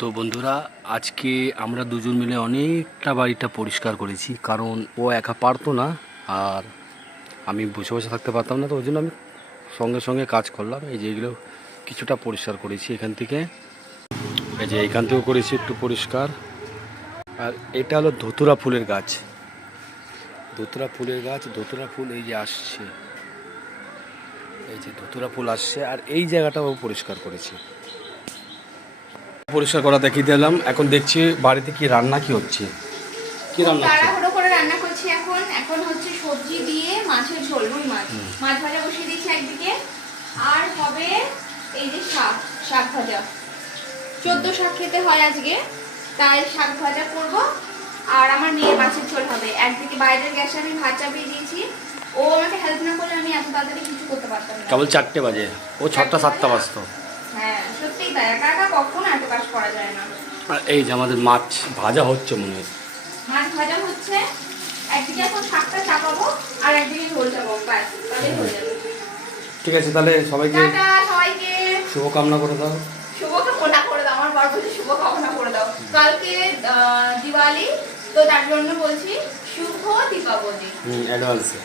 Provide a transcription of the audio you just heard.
তো বন্ধুরা, আজকে আমরা দুজন মিলে অনেকটা বাড়িটা পরিষ্কার করেছি, কারণ ও একা পারতো না আর আমি বসে বসে থাকতে পারতাম না। তো ওই জন্য আমি সঙ্গে সঙ্গে কাজ করলাম। এই যে এগুলো কিছুটা পরিষ্কার করেছি এখান থেকে, এই যে এইখান থেকেও করেছি একটু পরিষ্কার। আর এটা হলো ধতুরা ফুলের গাছ, ধতুরা ফুলের গাছ। ধতুরা ফুল এই যে আসছে, এই যে ধতুরা ফুল আসছে। আর এই জায়গাটাও পরিষ্কার করেছি, পরিষ্কার করা দেখিয়ে দিলাম। এখন দেখছি বাড়িতে কি রান্না কি হচ্ছে। কি রান্না হচ্ছে? তাড়াহুড়ো করে রান্না করছি। এখন হচ্ছে সবজি দিয়ে মাছের ঝোল, রুই মাছ। মাছ ভাজা বসিয়ে দিয়েছি একদিকে, আর হবে এই যে শাক ভাজা। 14 শাক খেতে হয় আজকে, তাই শাক ভাজা করব। আর আমার মেয়ে মাছের ঝোল হবে। একদিকে বাইরের গ্যাসে আমি ভাত চাপিয়ে দিয়েছি। ও আমাকে হেল্প না করলে আমি এত তাড়াতাড়ি কিছু করতে পারতাম না। কেবল 4টে বাজে, ও 6টা-7টা বাজতো। হ্যাঁ, সত্যিই তাই। একা একা কখনো এত কাজ করা যায় না। আর এই যে আমাদের মাছ ভাজা হচ্ছে মনে হয়। মাছ ভাজা হচ্ছে, একদিকে এখন শাকটা চাপাবো আর একদিকে ঝোল চাপাবো, ব্যাস তাহলেই হয়ে যাবে। ঠিক আছে, তাহলে সবাইকে টাটা সবাইকে। শুভকামনা করে দাও। শুভকামনা করে দাও, আমার বর বলছে শুভকামনা করে দাও। কালকে দিওয়ালি, তো তার জন্য বলছি শুভ দীপাবলি। অ্যাডভান্সে